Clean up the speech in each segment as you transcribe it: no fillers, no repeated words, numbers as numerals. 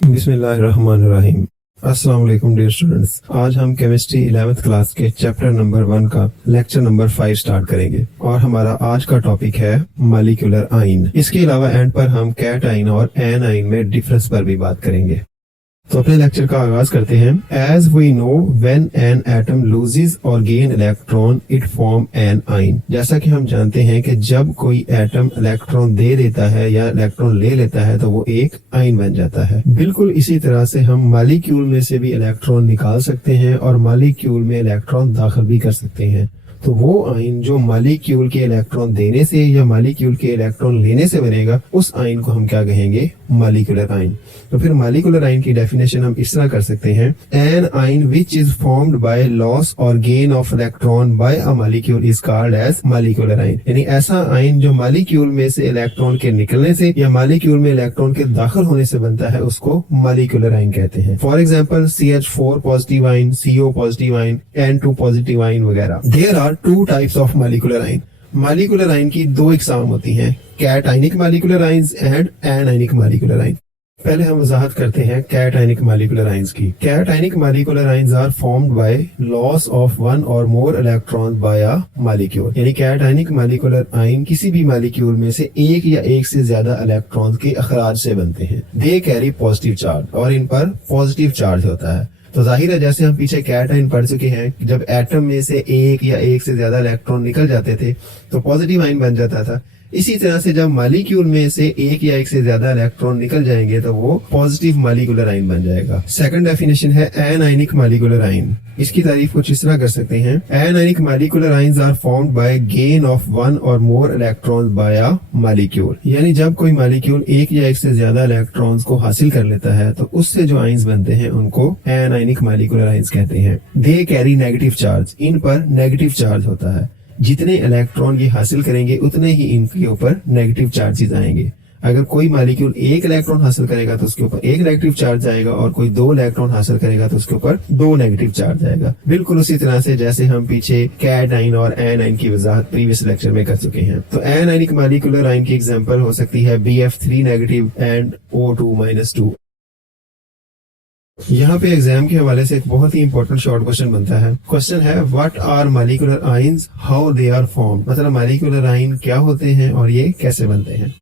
बिस्मिल्लाहिर्रहमानिर्रहीम। अस्सलाम वालेकुम डियर स्टूडेंट्स। आज हम केमिस्ट्री 11th क्लास के चैप्टर नंबर 1 का लेक्चर नंबर 5 स्टार्ट करेंगे और हमारा आज का टॉपिक है मॉलिक्यूलर आइन। इसके अलावा एंड पर हम कैट आइन और एन आइन में डिफरेंस पर भी बात करेंगे। तो अपने लेक्चर का आगाज करते हैं। As we know when an atom loses और gain electron it form an ion. जैसा कि हम जानते हैं कि जब कोई एटम इलेक्ट्रॉन दे देता है या इलेक्ट्रॉन ले लेता है तो वो एक आइन बन जाता है। बिल्कुल इसी तरह से हम मॉलिक्यूल में से भी इलेक्ट्रॉन निकाल सकते हैं और मॉलिक्यूल में इलेक्ट्रॉन दाखिल भी कर सकते हैं। तो वो आइन जो मॉलिक्यूल के इलेक्ट्रॉन देने से या मॉलिक्यूल के इलेक्ट्रॉन लेने से बनेगा, उस आइन को हम क्या कहेंगे? मॉलिक्यूलर आइन। तो फिर मॉलिक्यूलर आइन की डेफिनेशन हम इस तरह कर सकते हैं। An ion which is formed by loss और gain of electron by a molecule is called as molecular ion. यानी ऐसा आइन जो मॉलिक्यूल में से इलेक्ट्रॉन के निकलने से या मॉलिक्यूल में इलेक्ट्रॉन के दाखिल होने से बनता है, उसको मॉलिक्यूलर आइन कहते हैं। For example CH4 positive ion, CO positive ion, N2 positive ion वगैरह। There are 2 types of molecular ion. Molecular ion की 2 इकसाम होती हैं, cationic molecular ions and N ionic molecular ion. पहले हम वजाहत करते हैं कैट आइनिक मॉलिक्यूलर आइंस की। Cationic molecular ions are formed by loss of 1 और more electron by a molecule. यानी कैट आइनिक मॉलिक्यूलर आइन किसी भी मॉलिक्यूल में से एक या एक से ज्यादा इलेक्ट्रॉन के अखराज से बनते हैं। दे कैरी पॉजिटिव चार्ज और इन पर पॉजिटिव चार्ज होता है। तो जाहिर है, जैसे हम पीछे कैट आइन पढ़ चुके हैं, जब एटम में से एक या एक से ज्यादा इलेक्ट्रॉन निकल जाते थे तो पॉजिटिव आइन बन जाता था। इसी तरह से जब मॉलिक्यूल में से एक या एक से ज्यादा इलेक्ट्रॉन निकल जाएंगे तो वो पॉजिटिव मॉलिक्यूलर आइन बन जाएगा। सेकंड डेफिनेशन है एन आइनिक मॉलिक्यूलर आइन। इसकी तारीफ कुछ इस तरह कर सकते हैं। An ionic molecular ions are formed by gain of 1 और more electrons by a molecule. यानी जब कोई मॉलिक्यूल एक या एक से ज्यादा इलेक्ट्रॉन्स को हासिल कर लेता है तो उससे जो आइंस बनते हैं उनको एन आइनिक मॉलिक्यूलर आइंस कहते हैं। They carry negative charge. इन पर नेगेटिव चार्ज होता है। जितने इलेक्ट्रॉन ये हासिल करेंगे उतने ही इनके ऊपर नेगेटिव चार्जेस आएंगे। अगर कोई मॉलिक्यूल 1 इलेक्ट्रॉन हासिल करेगा तो उसके ऊपर 1 नेगेटिव चार्ज आएगा और कोई 2 इलेक्ट्रॉन हासिल करेगा तो उसके ऊपर 2 नेगेटिव चार्ज आएगा। बिल्कुल उसी तरह से जैसे हम पीछे कैट आइन और एन आइन की वजाहत प्रीवियस लेक्चर में कर चुके हैं। तो एन आइनिक मॉलिक्यूलर आइन की एग्जांपल हो सकती है BF3 नेगेटिव एंड O2-2। यहाँ पे एग्जाम के हवाले से एक बहुत ही इंपॉर्टेंट शॉर्ट क्वेश्चन बनता है। क्वेश्चन है what are molecular ions, how they are formed. मतलब मॉलिक्यूलर आइन क्या होते हैं और ये कैसे बनते हैं।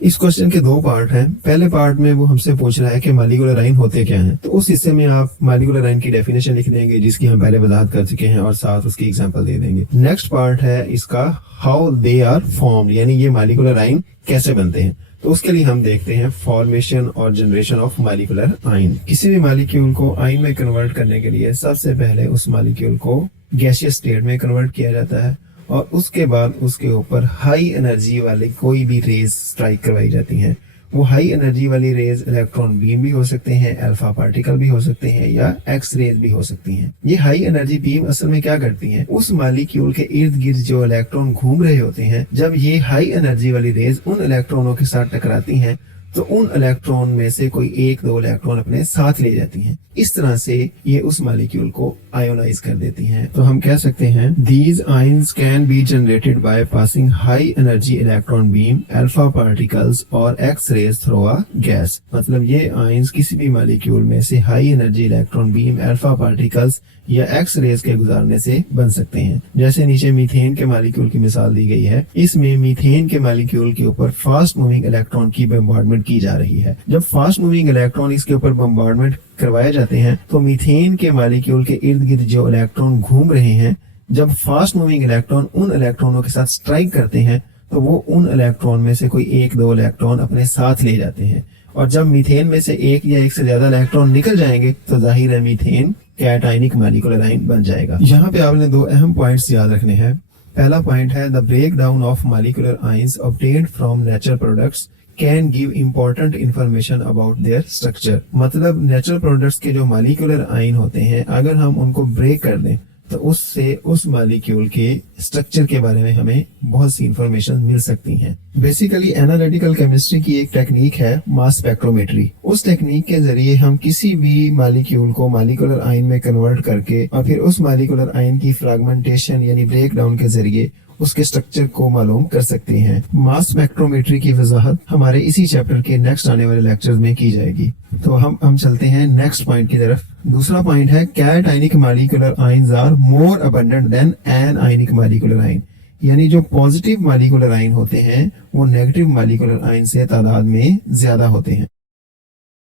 इस क्वेश्चन के 2 पार्ट हैं। पहले पार्ट में वो हमसे पूछ रहा है कि मॉलिक्यूलर आइन होते क्या हैं। तो उस हिस्से में आप मॉलिक्यूलर आइन की डेफिनेशन लिख देंगे जिसकी हम पहले वजाहत कर चुके हैं और साथ उसकी एग्जांपल दे देंगे। नेक्स्ट पार्ट है इसका हाउ दे आर फॉर्म्ड, यानी ये मॉलिक्यूलर आइन कैसे बनते हैं। तो उसके लिए हम देखते हैं फॉर्मेशन और जनरेशन ऑफ मॉलिक्यूलर आइन। किसी भी मॉलिक्यूल को आइन में कन्वर्ट करने के लिए सबसे पहले उस मॉलिक्यूल को गैसियस स्टेट में कन्वर्ट किया जाता है और उसके बाद उसके ऊपर हाई एनर्जी वाली कोई भी रेज स्ट्राइक करवाई जाती हैं। वो हाई एनर्जी वाली रेज इलेक्ट्रॉन बीम भी हो सकते हैं, अल्फा पार्टिकल भी हो सकते हैं या एक्स रेज भी हो सकती हैं। ये हाई एनर्जी बीम असल में क्या करती हैं? उस मॉलिक्यूल के इर्द गिर्द जो इलेक्ट्रॉन घूम रहे होते हैं, जब ये हाई एनर्जी वाली रेज उन इलेक्ट्रॉनों के साथ टकराती हैं तो उन इलेक्ट्रॉन में से कोई 1-2 इलेक्ट्रॉन अपने साथ ले जाती हैं। इस तरह से ये उस मॉलिक्यूल को आयोनाइज कर देती हैं। तो हम कह सकते हैं these ions can be generated by passing high energy electron beam, alpha particles और x rays through a gas. मतलब ये आइंस किसी भी मॉलिक्यूल में से high energy electron beam, alpha particles या एक्स रेज के गुजारने से बन सकते हैं। जैसे नीचे मीथेन के मॉलिक्यूल की मिसाल दी गई है। इसमें मीथेन के मॉलिक्यूल के ऊपर फास्ट मूविंग इलेक्ट्रॉन की बम्बार्डमेंट की जा रही है। जब फास्ट मूविंग इलेक्ट्रॉन इसके ऊपर बम्बार्डमेंट करवाए जाते हैं तो मीथेन के मॉलिक्यूल के इर्द गिर्द जो इलेक्ट्रॉन घूम रहे हैं, जब फास्ट मूविंग इलेक्ट्रॉन उन इलेक्ट्रॉनों के साथ स्ट्राइक करते हैं तो वो उन इलेक्ट्रॉन में से कोई 1-2 इलेक्ट्रॉन अपने साथ ले जाते हैं। और जब मीथेन में से एक या एक से ज्यादा इलेक्ट्रॉन निकल जाएंगे तो जाहिर है methane cat ionic molecular ion बन जाएगा। यहाँ पे आपने 2 अहम पॉइंट्स याद रखने हैं। पहला पॉइंट है the break down of molecular ions obtained from natural products can give important information about their structure. मतलब नेचुरल प्रोडक्ट्स के जो मॉलिक्यूलर आइन होते हैं, अगर हम उनको ब्रेक कर दें तो उससे उस मॉलिक्यूल के स्ट्रक्चर के बारे में हमें बहुत सी इंफॉर्मेशन मिल सकती हैं। बेसिकली एनालिटिकल केमिस्ट्री की एक टेक्निक है मास स्पेक्ट्रोमेट्री। उस टेक्निक के जरिए हम किसी भी मॉलिक्यूल को मॉलिक्यूलर आयन में कन्वर्ट करके और फिर उस मॉलिक्यूलर आयन की फ्रैगमेंटेशन यानी ब्रेक डाउन के जरिए उसके स्ट्रक्चर को मालूम कर सकते हैं। मास स्पेक्ट्रोमेट्री की वजाहत हमारे इसी चैप्टर के नेक्स्ट आने वाले लेक्चर्स में की जाएगी। तो हम चलते हैं नेक्स्ट पॉइंट की तरफ। दूसरा पॉइंट है cationic molecular ions are more abundant than anionic molecular ion, यानी जो पॉजिटिव मॉलिक्यूलर आयन होते हैं वो नेगेटिव मॉलिक्यूलर आयन से तादाद में ज्यादा होते हैं।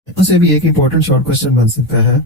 उससे भी एक इंपॉर्टेंट शॉर्ट क्वेश्चन बन सकता है।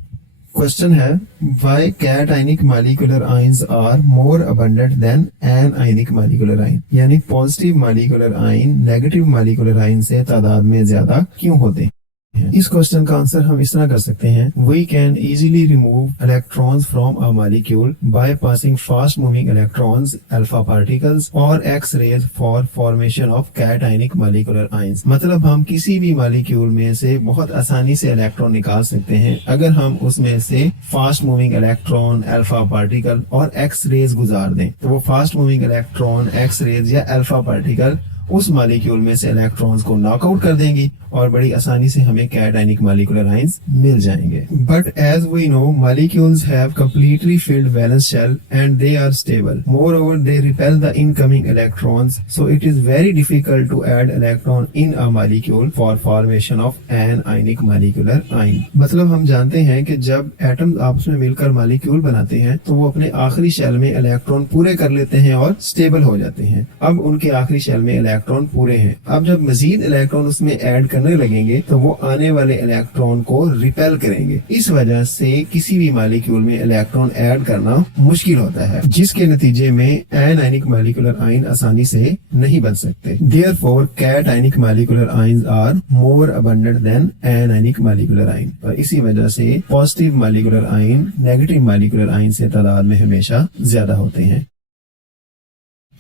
क्वेश्चन है why cationic molecular ions are more abundant than anionic molecular ion, यानी positive molecular ion negative molecular ion से तादाद में ज्यादा क्यों होते हैं। इस क्वेश्चन का आंसर हम इस तरह कर सकते हैं, we can easily remove electrons from a molecule by passing fast moving electrons alpha particles और x rays for formation of cationic molecular ions. मतलब हम किसी भी मॉलिक्यूल में से बहुत आसानी से इलेक्ट्रॉन निकाल सकते हैं अगर हम उसमें से fast moving electron alpha particle और एक्स रेज गुजार दें। तो वो fast moving electron x rays या अल्फा पार्टिकल उस मॉलिक्यूल में से इलेक्ट्रॉन्स को नॉकआउट कर देंगी और बड़ी आसानी से हमें कैटायनिक मॉलिक्यूलर आयंस मिल जाएंगे। But as we know molecules have completely filled valence shell and they are stable. Moreover they repel the incoming electrons, so it is very difficult to add electron in a molecule for formation of anionic molecular ion. मतलब हम जानते हैं कि जब atoms आपस में मिलकर molecule बनाते हैं तो वो अपने आखिरी शेल में इलेक्ट्रॉन पूरे कर लेते हैं और स्टेबल हो जाते हैं। अब उनके आखिरी शेल में इलेक्ट्रॉन पूरे हैं। अब जब मजीद इलेक्ट्रॉन उसमें ऐड करने लगेंगे तो वो आने वाले इलेक्ट्रॉन को रिपेल करेंगे। इस वजह से किसी भी मॉलिक्यूल में इलेक्ट्रॉन ऐड करना मुश्किल होता है, जिसके नतीजे में एनायनिक मॉलिक्यूलर आयन आसानी से नहीं बन सकते। Therefore cationic molecular ions are more abundant than anionic molecular ion. और इसी वजह से positive molecular ion negative molecular ion से तादाद में हमेशा ज्यादा होते हैं।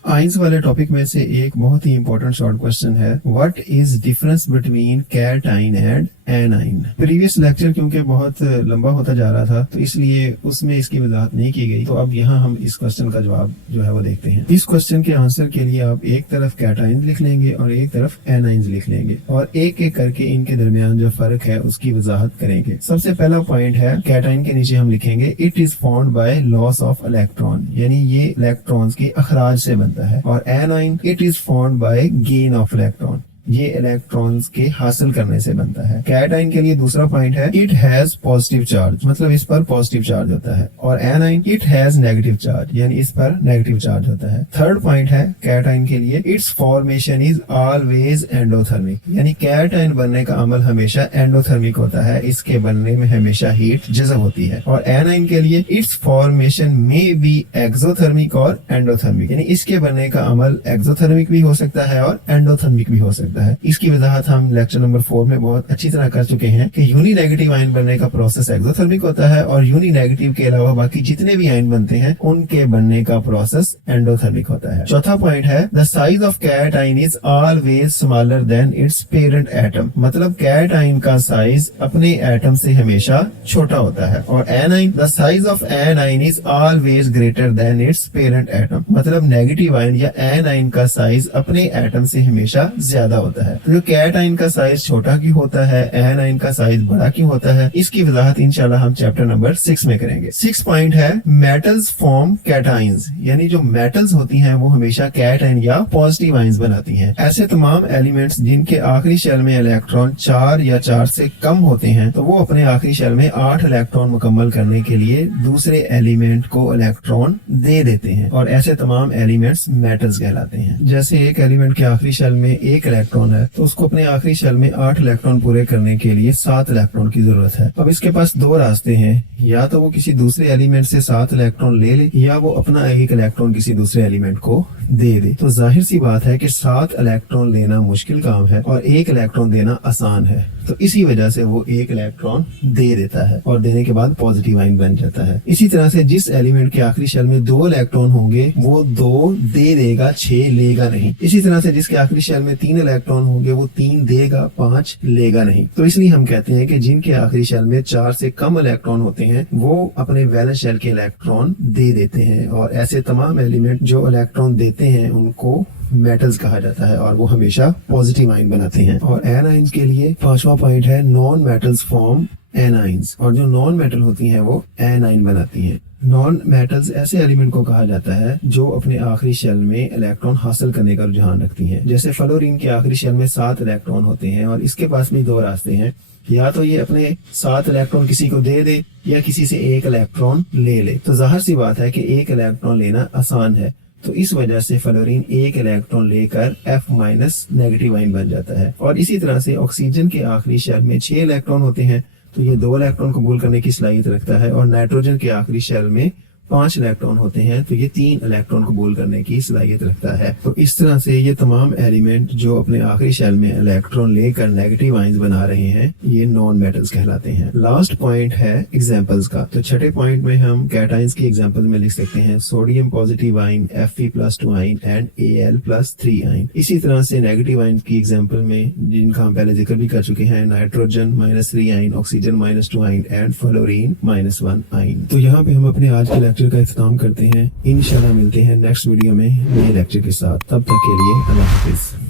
आयंस वाले टॉपिक में से एक बहुत ही इंपॉर्टेंट शॉर्ट क्वेश्चन है, what is difference between cation and anion. Previous lecture क्योंकि बहुत लंबा होता जा रहा था तो इसलिए उसमें इसकी वजाहत नहीं की गई। तो अब यहाँ हम इस क्वेश्चन का जवाब जो है वो देखते हैं। इस क्वेश्चन के आंसर के लिए आप एक तरफ कैटायन लिख लेंगे और एक तरफ एनायंस लिख लेंगे और एक एक करके इनके दरमियान जो फर्क है उसकी वजाहत करेंगे। सबसे पहला पॉइंट है कैटायन के नीचे हम लिखेंगे it is formed by loss of electron, यानी ये इलेक्ट्रॉन्स के अखराज से बनता है। और anion it is formed by gain of electron, ये इलेक्ट्रॉन्स के हासिल करने से बनता है। कैटायन के लिए दूसरा पॉइंट है इट हैज पॉजिटिव चार्ज, मतलब इस पर पॉजिटिव चार्ज होता है। और anion it has negative charge, यानी इस पर नेगेटिव चार्ज होता है। थर्ड पॉइंट है कैटायन के लिए it's formation is always endothermic, यानी कैटायन बनने का अमल हमेशा एंडोथर्मिक होता है, इसके बनने में हमेशा हीट जज़ब होती है। और एनायन के लिए इट्स फॉर्मेशन में बी एक्सोथर्मिक और एंडोथर्मिक, यानी इसके बनने का अमल एक्सोथर्मिक भी हो सकता है और एंडोथर्मिक भी हो सकता है। इसकी वजाहत हम लेक्चर नंबर 4 में बहुत अच्छी तरह कर चुके हैं कि यूनी नेगेटिव आयन बनने का प्रोसेस एक्सोथर्मिक होता है और यूनी नेगेटिव के अलावा बाकी जितने भी आयन बनते हैं उनके बनने का प्रोसेस एंडोथर्मिक होता है। चौथा पॉइंट है the size of cation is always smaller than it's parent atom, मतलब कैटायन का साइज अपने एटम से हमेशा छोटा होता है। और anion the size of anion is always greater than it's parent atom, मतलब नेगेटिव आयन या एनायन का साइज अपने एटम से हमेशा ज्यादा होता है। तो कैटायन का साइज छोटा क्यों होता है, एनायन का साइज बड़ा क्यों होता है, इसकी वजाहत इंशाल्लाह हम चैप्टर नंबर 6 में करेंगे। 6 पॉइंट है मेटल्स फॉर्म कैटायंस, यानी जो मेटल्स होती हैं वो हमेशा कैटायन या पॉजिटिव आयंस बनाती हैं। ऐसे तमाम एलिमेंट्स जिनके आखिरी शेल में इलेक्ट्रॉन 4 या 4 से कम होते हैं तो वो अपने आखिरी शेल में 8 इलेक्ट्रॉन मुकम्मल करने के लिए दूसरे एलिमेंट को इलेक्ट्रॉन दे देते हैं और ऐसे तमाम एलिमेंट्स मेटल्स कहलाते हैं। जैसे एक एलिमेंट के आखिरी शेल में एक इलेक्ट्रॉन है तो उसको अपने आखिरी शेल में 8 इलेक्ट्रॉन पूरे करने के लिए 7 इलेक्ट्रॉन की जरूरत है। अब इसके पास दो रास्ते हैं, या तो वो किसी दूसरे एलिमेंट से 7 इलेक्ट्रॉन ले ले या वो अपना एक इलेक्ट्रॉन किसी दूसरे एलिमेंट को दे दे। तो जाहिर सी बात है कि 7 इलेक्ट्रॉन लेना मुश्किल काम है और एक इलेक्ट्रॉन देना आसान है, तो इसी वजह से वो एक इलेक्ट्रॉन दे देता है और देने के बाद पॉजिटिव आयन बन जाता है। इसी तरह से जिस एलिमेंट के आखिरी शेल में 2 इलेक्ट्रॉन होंगे वो 2 दे देगा, 6 लेगा नहीं। इसी तरह से जिसके आखिरी शेल में 3 इलेक्ट्रॉन इलेक्ट्रॉन होंगे वो 3 देगा, 5 लेगा नहीं। तो इसलिए हम कहते हैं कि जिनके आखिरी शेल में 4 से कम इलेक्ट्रॉन होते हैं वो अपने वैलेंस शेल के इलेक्ट्रॉन दे देते हैं, और ऐसे तमाम एलिमेंट जो इलेक्ट्रॉन देते हैं उनको मेटल्स कहा जाता है और वो हमेशा पॉजिटिव आयन बनाते हैं। और एनाइंस के लिए 5वां पॉइंट है नॉन मेटल्स फॉर्म एनाइंस, और जो नॉन मेटल होती हैं वो एनाइन बनाती हैं। नॉन मेटल्स ऐसे एलिमेंट को कहा जाता है जो अपने आखिरी शेल में इलेक्ट्रॉन हासिल करने का रुझान रखती हैं। जैसे फ्लोरीन के आखिरी शेल में 7 इलेक्ट्रॉन होते हैं और इसके पास भी 2 रास्ते हैं, या तो ये अपने 7 इलेक्ट्रॉन किसी को दे दे या किसी से 1 इलेक्ट्रॉन ले ले। तो जाहिर सी बात है कि 1 इलेक्ट्रॉन लेना आसान है, तो इस वजह से फ्लोरीन 1 इलेक्ट्रॉन लेकर F- नेगेटिव आयन बन जाता है। और इसी तरह से ऑक्सीजन के आखिरी शेल में 6 इलेक्ट्रॉन होते हैं, तो ये 2 इलेक्ट्रॉन कबूल करने की सलाहियत रखता है। और नाइट्रोजन के आखिरी शेल में 5 इलेक्ट्रॉन होते हैं, तो ये 3 इलेक्ट्रॉन कबूल करने की सलाहियत रखता है। तो इस तरह से ये तमाम एलिमेंट जो अपने आखिरी शेल में इलेक्ट्रॉन लेकर नेगेटिव आयन्स बना रहे हैं ये नॉन मेटल्स कहलाते हैं। लास्ट पॉइंट है एग्जांपल्स का। तो छठे पॉइंट में हम कैटाइंस की एग्जांपल में लिख सकते हैं sodium positive ion, Fe+2 ion and Al+3 ion. इसी तरह से नेगेटिव आयन की एग्जांपल में जिनका हम पहले जिक्र भी कर चुके हैं, nitrogen -3 ion, oxygen -2 ion and fluorine -1 ion. तो यहाँ पे हम अपने आज के लेक्चर का इख्तिताम करते हैं। इंशाल्लाह मिलते हैं नेक्स्ट वीडियो में नए लेक्चर के साथ। तब तक के लिए अल्लाह हाफिज।